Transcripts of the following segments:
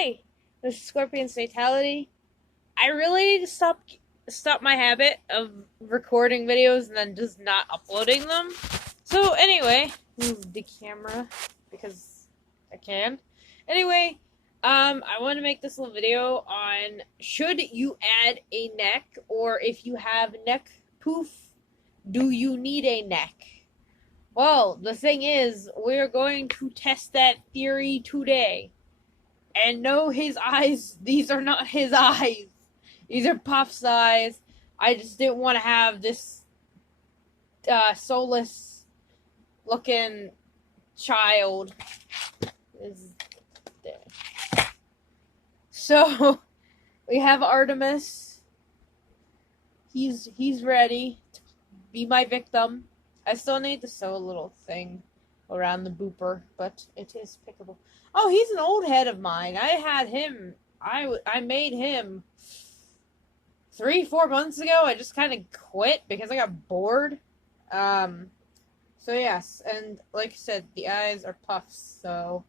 Hi, this is Scorpion's Fatality. I really need to stop my habit of recording videos and then just not uploading them. So anyway, move the camera because I can. Anyway, I want to make this little video on should you add a neck, or if you have neck poof, do you need a neck? Well, the thing is, we're going to test that theory today. And no, his eyes, these are not his eyes. These are Puff's eyes. I just didn't want to have this soulless looking child. Is there. So, we have Artemis. He's ready to be my victim. I still need to sew a little thing around the booper, but it is pickable. Oh, he's an old head of mine. I had him. I made him 3-4 months ago. I just kind of quit because I got bored. So yes, and like I said, the eyes are puffs. So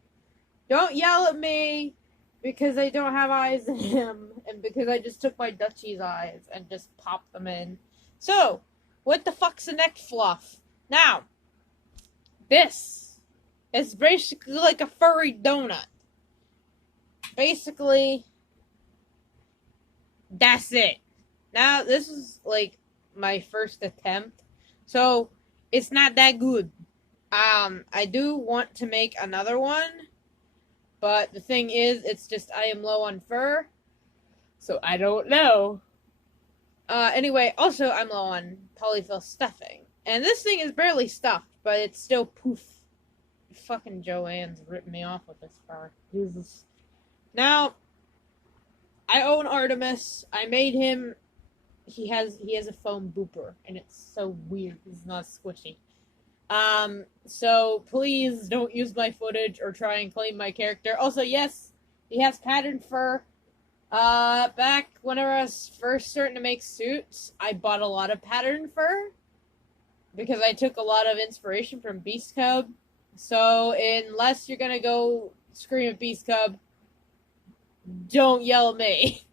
don't yell at me because I don't have eyes in him, and because I just took my Dutchie's eyes and just popped them in. So what the fuck's a neck fluff? Now, this is basically like a furry donut. Basically, that's it. Now, this is like my first attempt, so it's not that good. I do want to make another one, but the thing is, it's just I am low on fur, so I don't know. Anyway, also I'm low on polyfill stuffing. And this thing is barely stuffed, but it's still poof. Fucking Joanne's ripping me off with this fur. Jesus. Now, I own Artemis. I made him. He has a foam booper, and it's so weird. He's not squishy. So please don't use my footage or try and claim my character. Also, yes, he has patterned fur. Back whenever I was first starting to make suits, I bought a lot of patterned fur because I took a lot of inspiration from Beast Cub. So unless you're gonna go scream at Beast Cub, don't yell at me.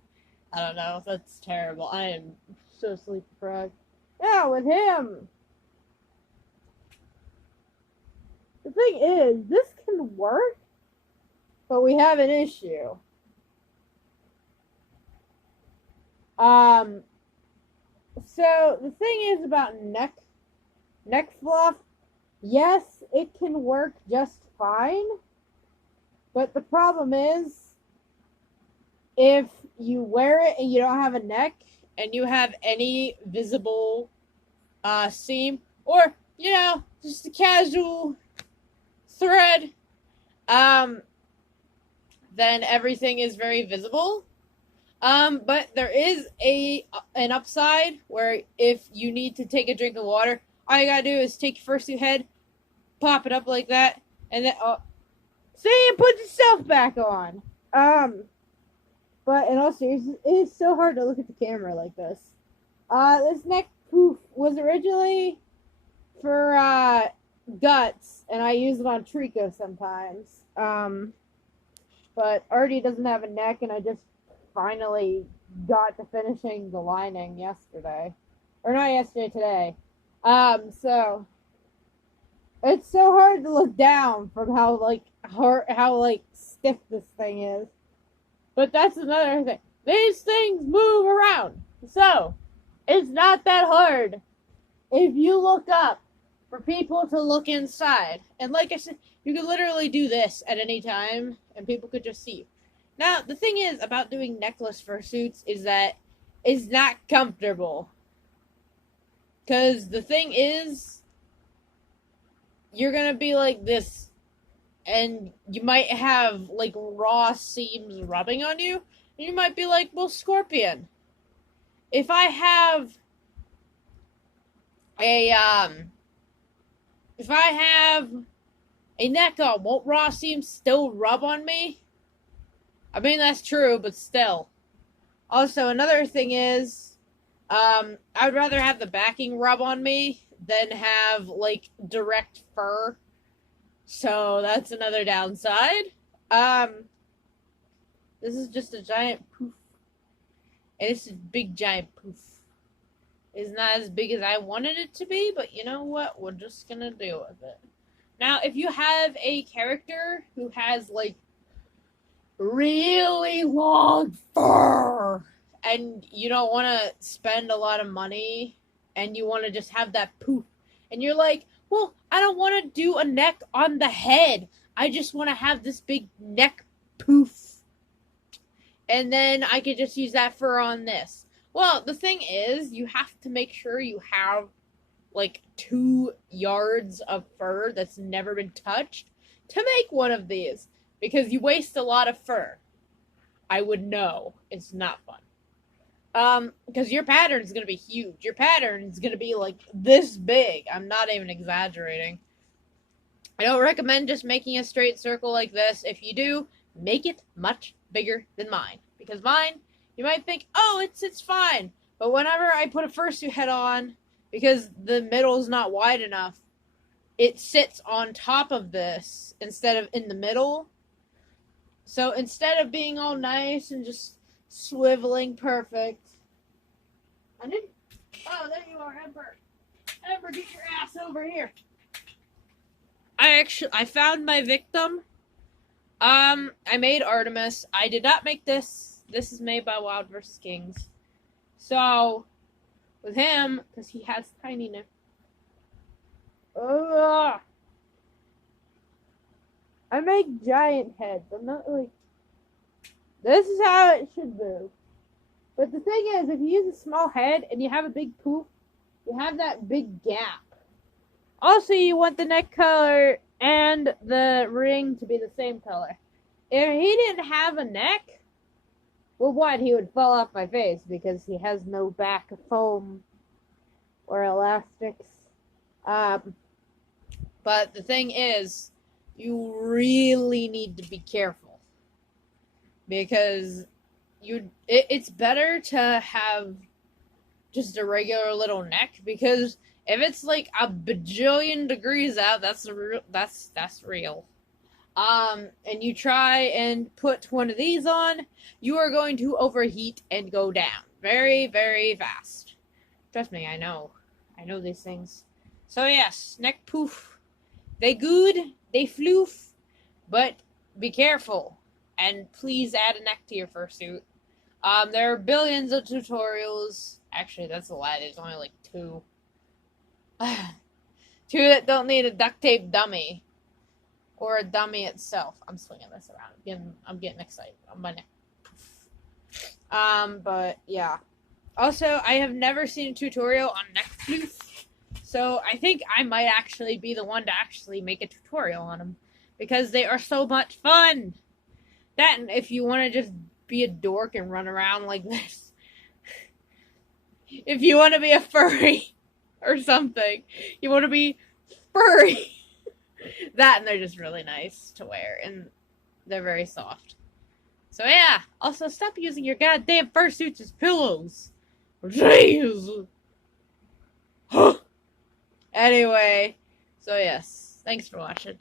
I don't know, that's terrible. I am so sleep deprived. Yeah, with him. The thing is, this can work, but we have an issue. So the thing is about neck fluff, yes, it can work just fine, but the problem is if you wear it and you don't have a neck and you have any visible seam, or just a casual thread, then everything is very visible. But there is an upside where if you need to take a drink of water, all you gotta do is take your fursuit head, pop it up like that, and then see, and put yourself back on. But in all seriousness, it is so hard to look at the camera like this. This neck poof was originally for guts, and I use it on Trico sometimes. But Artie doesn't have a neck, and I just finally got to finishing the lining yesterday. Or not yesterday, today. So it's so hard to look down from how stiff this thing is. But that's another thing. These things move around. So it's not that hard if you look up for people to look inside. And like I said, you could literally do this at any time and people could just see you. Now, the thing is about doing necklace fursuits is that it's not comfortable. Because the thing is, you're going to be like this, and you might have, like, raw seams rubbing on you, and you might be like, well, Scorpion, if I have a neck on, won't raw seams still rub on me? I mean, that's true, but still. Also, another thing is, I'd rather have the backing rub on me than have, like, direct fur. So, that's another downside. This is just a giant poof. And it's a big giant poof. It's not as big as I wanted it to be, but you know what? We're just gonna deal with it. Now, if you have a character who has, like, really long fur, and you don't want to spend a lot of money, and you want to just have that poof, and you're like, well, I don't want to do a neck on the head. I just want to have this big neck poof. And then I could just use that fur on this. Well, the thing is, you have to make sure you have like 2 yards of fur that's never been touched to make one of these, because you waste a lot of fur. I would know. It's not fun. Because your pattern is going to be huge. Your pattern is going to be like this big. I'm not even exaggerating. I don't recommend just making a straight circle like this. If you do, make it much bigger than mine. Because mine, you might think, oh, it's fine. But whenever I put a fursuit head on, because the middle is not wide enough, it sits on top of this instead of in the middle. So instead of being all nice and just swiveling perfect, I didn't. Oh, there you are, Ember. Ember, get your ass over here. I found my victim. I made Artemis. I did not make this. This is made by Wild vs. Kings. So, with him, because he has tiny neck. Ugh. I make giant heads. I'm not like. This is how it should move. But the thing is, if you use a small head and you have a big poof, you have that big gap. Also, you want the neck color and the ring to be the same color. If he didn't have a neck, well, one, he would fall off my face because he has no back of foam or elastics. But the thing is, you really need to be careful because it's better to have just a regular little neck, because if it's like a bajillion degrees out, that's real. And you try and put one of these on, you are going to overheat and go down very, very fast. Trust me, I know these things. So yes, neck poof. They good, they floof, but be careful. And please add a neck to your fursuit. There are billions of tutorials. Actually, that's a lie. There's only like 2. 2 that don't need a duct tape dummy. Or a dummy itself. I'm swinging this around. I'm getting excited. I'm gonna. But yeah. Also, I have never seen a tutorial on neck floof. So I think I might actually be the one to actually make a tutorial on them. Because they are so much fun. That, and if you want to just be a dork and run around like this. If you want to be a furry or something. You want to be furry. That, and they're just really nice to wear. And they're very soft. So yeah. Also, stop using your goddamn fursuits as pillows. Jeez. Anyway. So yes. Thanks for watching.